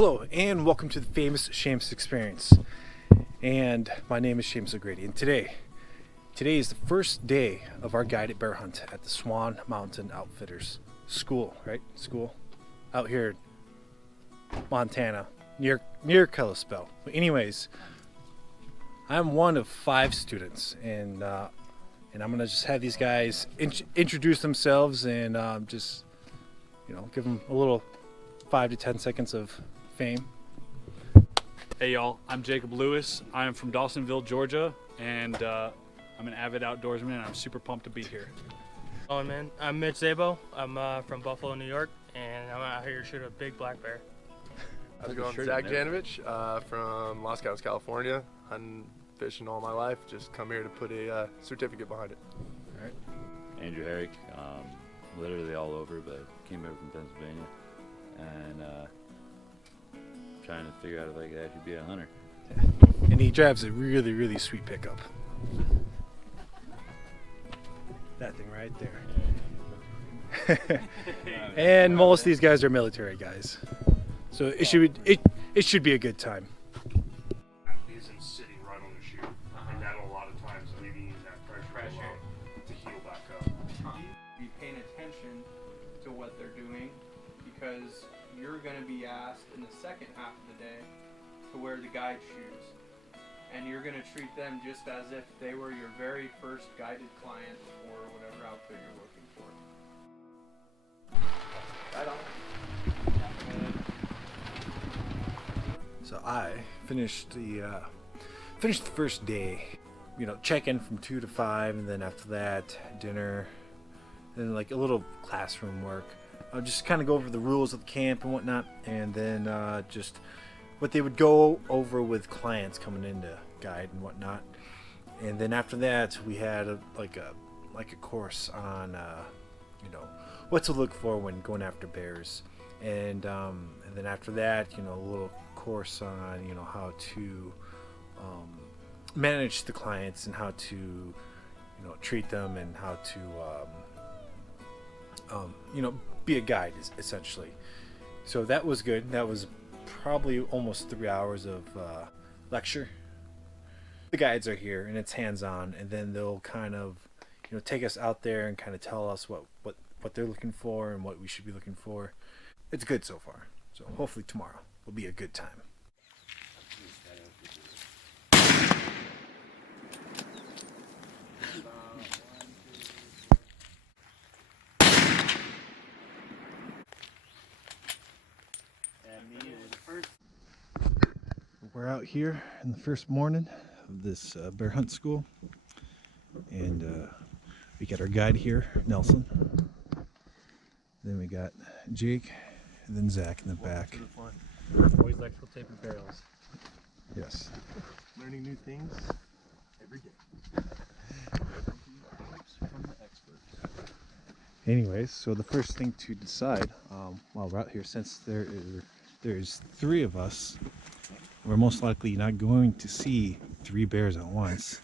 Hello and welcome to the famous Shamus experience. And my name is Shamus O'Grady, and today is the first day of our guided bear hunt at the Swan Mountain Outfitters School, right? School out here in Montana, near Kalispell. But anyways, I'm one of 5 students, and I'm gonna just have these guys introduce themselves and just give them a little 5 to 10 seconds of fame. Hey y'all, I'm Jacob Lewis. I'm from Dawsonville, Georgia, and I'm an avid outdoorsman, and I'm super pumped to be here. Oh man, I'm Mitch Zabo. I'm from Buffalo, New York, and I'm out here to shoot a big black bear. How's it going? Zach Janovich from Los Gatos, California. Hunting, fishing all my life. Just come here to put a certificate behind it. All right. Andrew Herrick, literally all over, but came over from Pennsylvania, and trying to figure out if I could actually be a hunter. And he drives a really, really sweet pickup. That thing right there. And most of these guys are military guys, so it should be a good time. Isn't sitting right on the chute, and that'll a lot of times leaving that pressure alone to heal back up. Be paying attention to what they're doing, because you're going to be asked in the second half of the day to wear the guide shoes, and you're going to treat them just as if they were your very first guided client or whatever outfit you're looking for. Right on. So I finished the first day, check in from 2 to 5, and then after that dinner, and like a little classroom work. I'll just kind of go over the rules of the camp and whatnot, and then just what they would go over with clients coming in to guide and whatnot. And then after that, we had a course on what to look for when going after bears, and then after that, a little course on how to manage the clients and how to treat them and how to be a guide, essentially. So that was good. That was probably almost 3 hours of lecture. The guides are here and it's hands-on, and then they'll kind of take us out there and kind of tell us what they're looking for and what we should be looking for. It's good so far. So hopefully tomorrow will be a good time. We're out here in the first morning of this bear hunt school, and we got our guide here, Nelson. Then we got Jake, and then Zach in the back. Always electrical tape and barrels. Yes. Learning new things every day. From the experts. Anyways, so the first thing to decide while we're out here, since there's 3 of us, we're most likely not going to see 3 bears at once.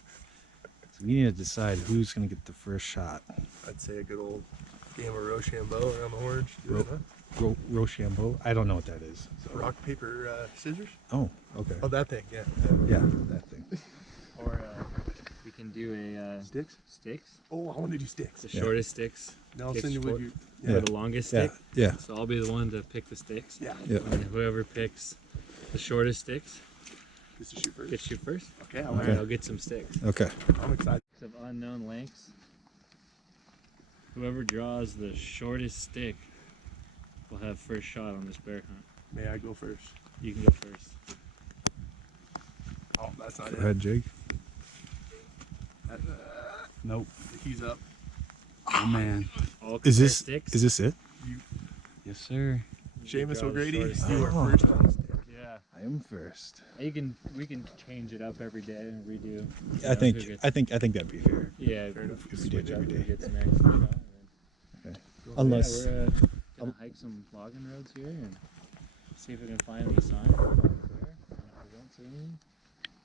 So we need to decide who's going to get the first shot. I'd say a good old game of Rochambeau around the horns. Rochambeau? I don't know what that is. So. Rock, paper, scissors? Oh, okay. Oh, that thing, yeah. Yeah, that thing. Or we can do a Sticks? sticks. Oh, I want to do sticks. The Yeah. shortest sticks. Nelson, Gets would you? Yeah. Or the longest Yeah, stick. yeah, So I'll be the one to pick the sticks. Yeah. yeah. And whoever picks the shortest sticks Gets to shoot first. gets you first. Okay, All Okay. right, I'll get some sticks. Okay. I'm excited. Of unknown lengths. Whoever draws the shortest stick will have first shot on this bear hunt. May I go first? You can go first. Oh, that's not Go it. ahead, Jake. Nope. He's up. Oh man. All Is compare this sticks. is this it? Yes, sir. Seamus Draw the O'Grady, shortest you stick. are Oh. first on the stick. Yeah. I am first. We can change it up every day and redo. I think that'd be fair. Yeah. Fair enough. If we did every day. Get some extra shot. And then, Unless yeah, we're gonna hike some logging roads here and see if we can find any sign of a bear. If we don't see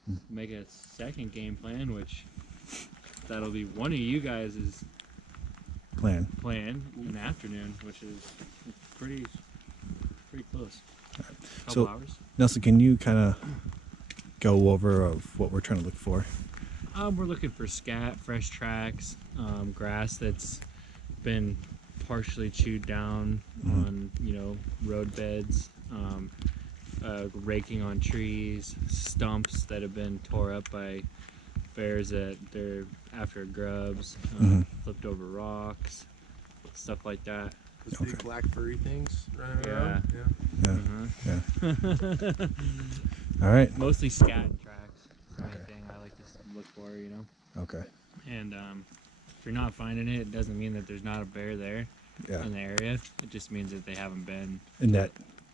any, make a second game plan, which that'll be one of you guys' plan. plan in the afternoon, which is pretty close. Couple So- hours. Nelson, can you kind of go over of what we're trying to look for? We're looking for scat, fresh tracks, grass that's been partially chewed down on, road beds, raking on trees, stumps that have been tore up by bears that they're after grubs, flipped over rocks, stuff like that. Those big black furry things running Yeah. around. Yeah. Uh-huh. Yeah. All right. Mostly scat and tracks. That's the main Okay. thing I like to look for, Okay. And if you're not finding it, it doesn't mean that there's not a bear there Yeah. in the area. It just means that they haven't been And that.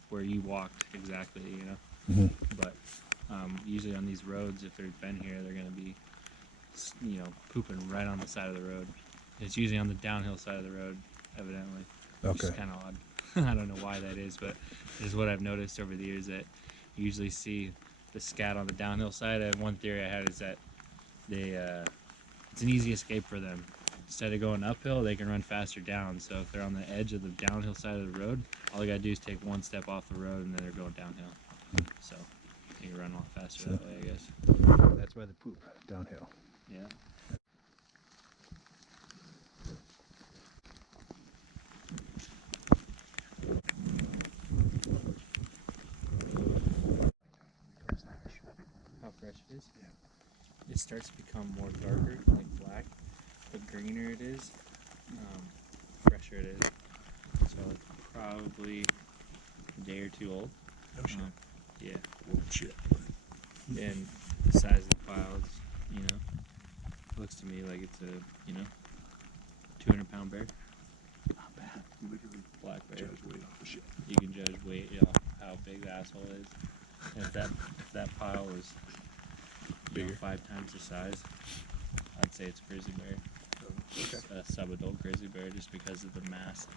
where you walked exactly, Mhm. But usually on these roads, if they've been here, they're going to be, pooping right on the side of the road. It's usually on the downhill side of the road, evidently. Which is Okay. kind of odd. I don't know why that is, but this is what I've noticed over the years, that you usually see the scat on the downhill side. And one theory I had is that it's an easy escape for them. Instead of going uphill, they can run faster down. So if they're on the edge of the downhill side of the road, all they gotta do is take one step off the road and then they're going downhill. So you can run a lot faster that way, I guess. That's why the poop downhill. Yeah. How fresh it is? Yeah. It starts to become more darker, like black. The greener it is, fresher it is. So it's probably a day or two old. No shit. Yeah. Oh, shit. And the size of the piles, looks to me like it's a, 200-pound bear. Not bad. Literally Black bear. judge weight off the shit. You can judge weight, how big the asshole is. And if that pile was Bigger. 5 times the size, I'd say it's a grizzly bear. Okay. A sub-adult grizzly bear, just because of the mass.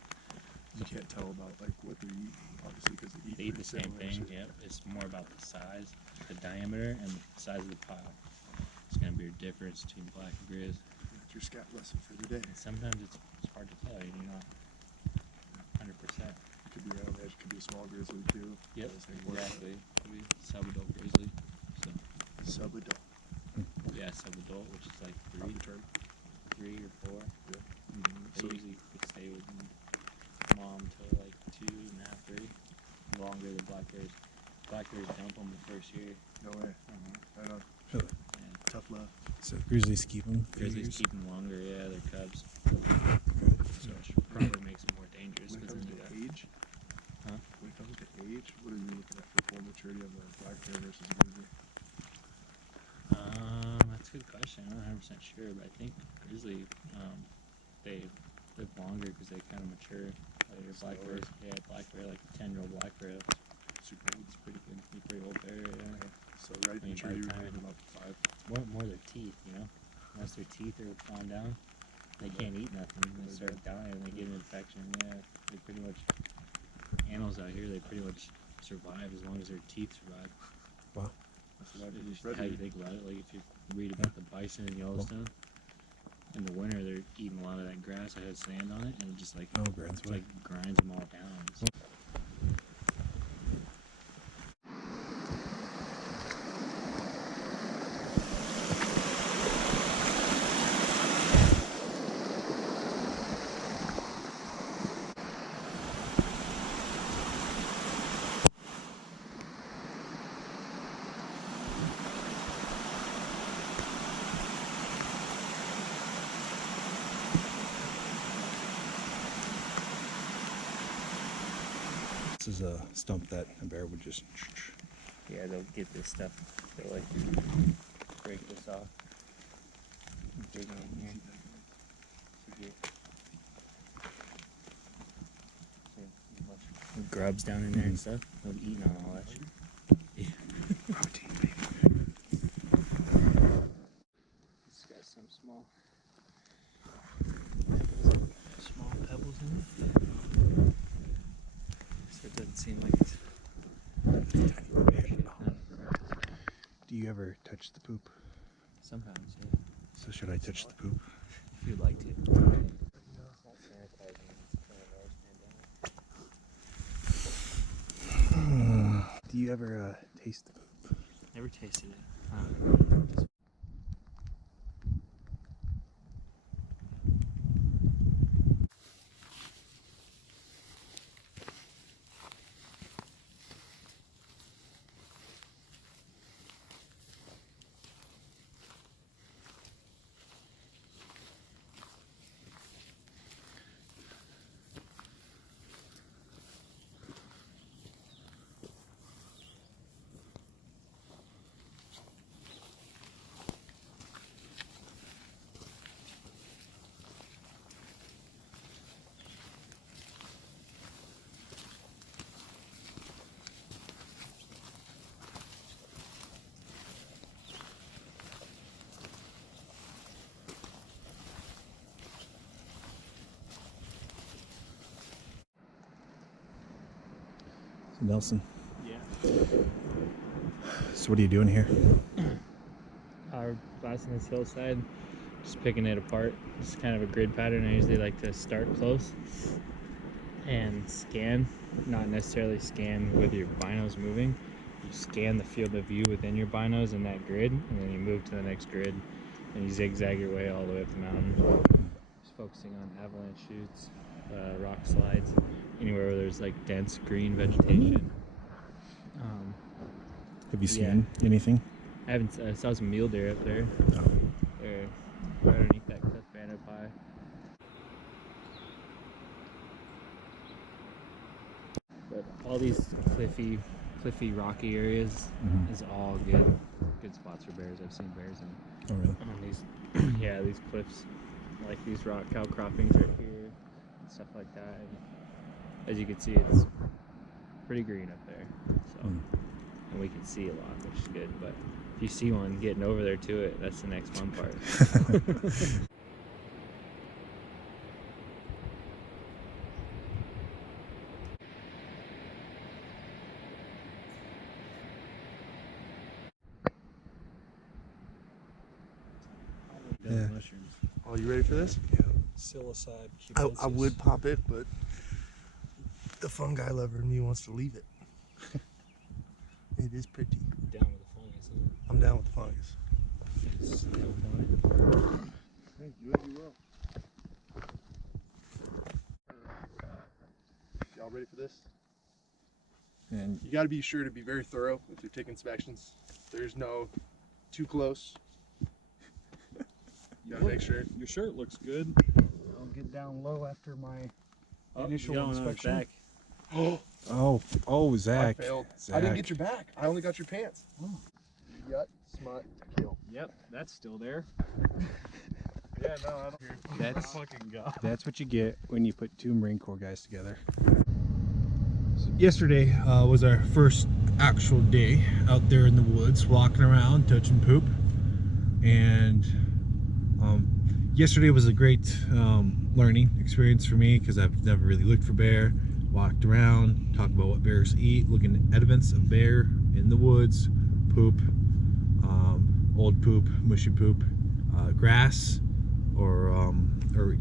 You can't tell about like what they're eating, obviously, because they They eat the same thing. Yep. It's more about the size, the diameter, and the size of the pile. It's gonna be a difference between black and grizz. That's your scat lesson for the day. And sometimes it's hard to tell. You're not 100%. It could be around the edge, it could be a small grizzly too. Yep. Those things work. Exactly. Could be sub-adult grizzly. So Sub-adult. yeah, sub-adult, which is like Proper term. 3 or 4. Yeah. They So- usually could stay with mom till like 2.5, 3. Longer than black bears. Black bears dump them the first year. No way. Right on. Yeah. Tough love. So grizzlies keep them. Grizzlies keep them longer, yeah, they're cubs. So which probably makes them more dangerous. When it 'cause comes then to you age, Huh? when it comes to age, what are you looking at for full maturity of the black bear versus a grizzly? that's a good question. I'm not 100% sure, but I think grizzly, they live longer because they kind of mature. Later, black bears, black bear, like a 10-year-old black bear, Super old. it's pretty good. He's a pretty old bear, yeah. So right I mean, maturity by the would be time- about 5. More their teeth, Once their teeth are gone down, they can't eat nothing. They start dying. They get an infection. Yeah, they pretty much animals out here. They pretty much survive as long as their teeth survive. Wow. That's about it. Just how you think about it. Like if you read about the bison in Yellowstone, in the winter they're eating a lot of that grass that has sand on it, and it just like Oh, grinds it's like grinds them all down. It's- This is a stump that a bear would just. Yeah, they'll get this stuff. They'll like break this off. Dig in here. To get grubs down in there and stuff. They'll be eating on all that shit. Yeah. Protein, baby. It's got some small pebbles in it. So it doesn't seem like it's Do you ever touch the poop? sometimes, yeah. So should I touch the poop? If you'd like to. Do you ever taste the poop? Never tasted it. Nelson. Yeah. So what are you doing here? We're blasting this hillside, just picking it apart. It's kind of a grid pattern. I usually like to start close and scan, not necessarily scan with your binos moving. You scan the field of view within your binos in that grid, and then you move to the next grid, and you zigzag your way all the way up the mountain. Just focusing on avalanche chutes, rock slides, anywhere where there's like dense green vegetation. Have you seen anything? I haven't. I saw some mule deer up there. No. They're right underneath that cliff band up high. But all these cliffy, rocky areas is all good spots for bears. I've seen bears in. Oh really? On these, yeah, these cliffs, like these rock outcroppings right here, and stuff like that. And as you can see, it's pretty green up there. So. And we can see a lot, which is good. But if you see one getting over there to it, that's the next fun part. Yeah. Mushrooms. Oh, you ready for this? Psilocybe. I would pop it, but the fungi lover in me wants to leave it. It is pretty. Down with the fungus, huh? I'm down with the fungus. It's no fun. Hey, do as you will. Y'all ready for this? And You got to be sure to be very thorough with your tick inspections. There's no too close. You gotta make sure. Your shirt looks good. I'll get down low after my Initial inspection. Oh, Zach. I failed. Zach. I didn't get your back. I only got your pants. Gut, smut, kill. Yep, that's still there. Yeah, no, I don't. That's Fucking god. That's what you get when you put two Marine Corps guys together. So yesterday was our first actual day out there in the woods, walking around, touching poop. And yesterday was a great learning experience for me because I've never really looked for bear. Walked around, talked about what bears eat, looking at evidence of bear in the woods, poop, old poop, mushy poop, grass, or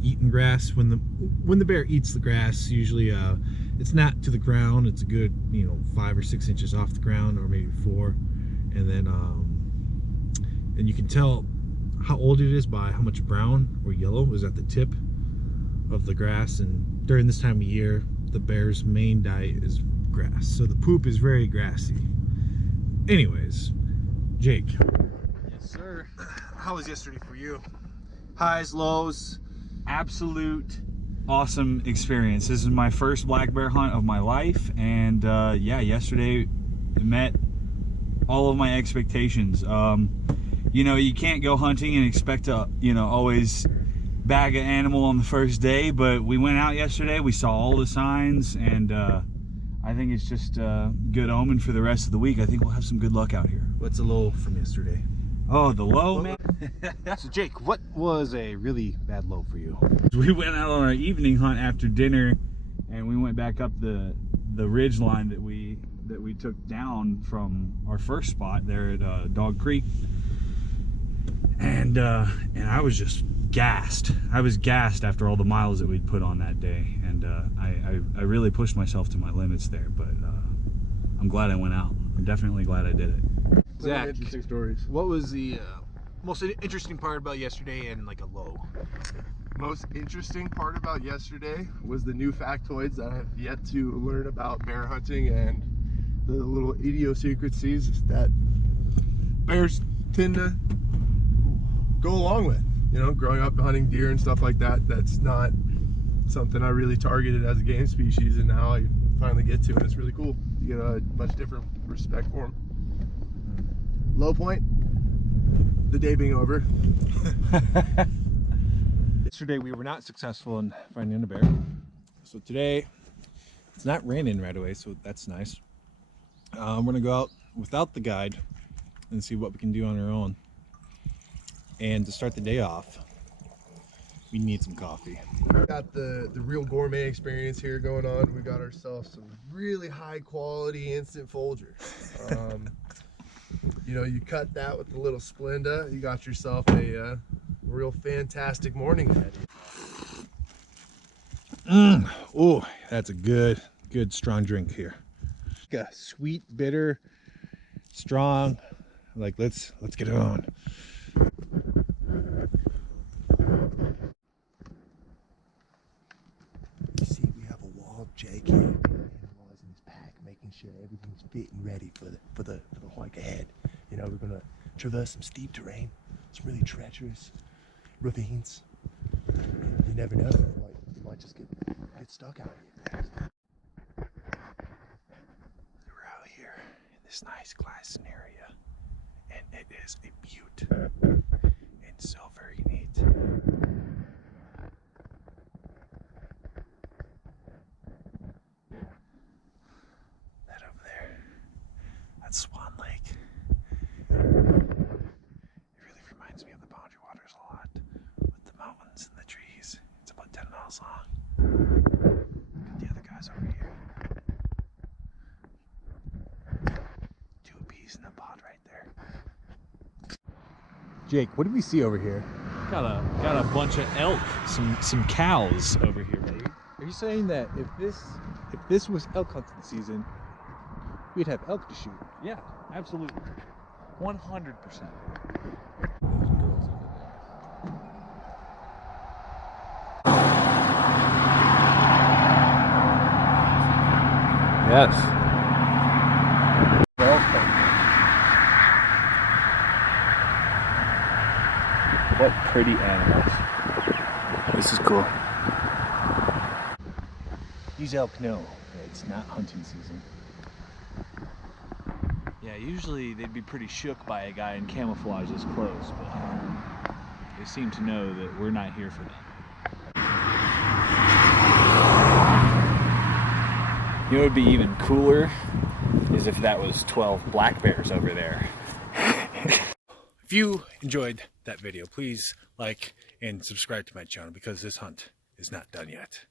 eating grass. When the bear eats the grass, usually it's not to the ground. It's a good 5 or 6 inches off the ground, or maybe 4, and then and you can tell how old it is by how much brown or yellow is at the tip of the grass. And during this time of year, the bear's main diet is grass, so the poop is very grassy. Anyways, Jake. Yes, sir. How was yesterday for you? Highs, lows? Absolute awesome experience. This is my first black bear hunt of my life, and yeah, yesterday it met all of my expectations. You can't go hunting and expect to always bag an animal on the first day, but we went out yesterday, we saw all the signs, and I think it's just a good omen for the rest of the week. I think we'll have some good luck out here. What's a low from yesterday? Oh, the low, man. So Jake, what was a really bad low for you? We went out on our evening hunt after dinner, and we went back up the ridge line that we took down from our first spot there at Dog Creek, and I was just gassed. I was gassed after all the miles that we'd put on that day, and I really pushed myself to my limits there. But I'm glad I went out. I'm definitely glad I did it. Zach, Interesting stories. what was the most interesting part about yesterday and like a low? Most interesting part about yesterday was the new factoids that I have yet to learn about bear hunting and the little idiosyncrasies that bears tend to go along with. You know, growing up hunting deer and stuff like that, that's not something I really targeted as a game species, and now I finally get to, and it's really cool. You get a much different respect for them. Low point, the day being over. Yesterday we were not successful in finding a bear. So today, it's not raining right away, so that's nice. We're gonna go out without the guide and see what we can do on our own. And to start the day off, we need some coffee. We got the real gourmet experience here going on. We got ourselves some really high quality instant Folgers. You know, you cut that with a little Splenda, you got yourself a real fantastic morning ahead. Oh, that's a good strong drink here. A sweet, bitter, strong. Like let's get it on. You see, we have a wild Jake here. Animals in his pack, making sure everything's fit and ready for the hike ahead. You know, we're gonna traverse some steep terrain, some really treacherous ravines. You never know, you might just get stuck out here. We're out here in this nice glass area, and it is a beaut. It's so very neat. That over there, that's Swan Lake. It really reminds me of the Boundary Waters a lot, with the mountains and the trees. It's about 10 miles long. Look at the other guys over here. 2 apiece in a pod right there. Jake, what do we see over here? Got a bunch of elk, some cows over here, baby. Are you saying that if this was elk hunting season, we'd have elk to shoot? Yeah, absolutely. 100%. Yes. What pretty animals. This is cool. These elk know that it's not hunting season. Yeah, usually they'd be pretty shook by a guy in camouflage this close, but they seem to know that we're not here for them. You know what would be even cooler is if that was 12 black bears over there. If you enjoyed that video, please like and subscribe to my channel because this hunt is not done yet.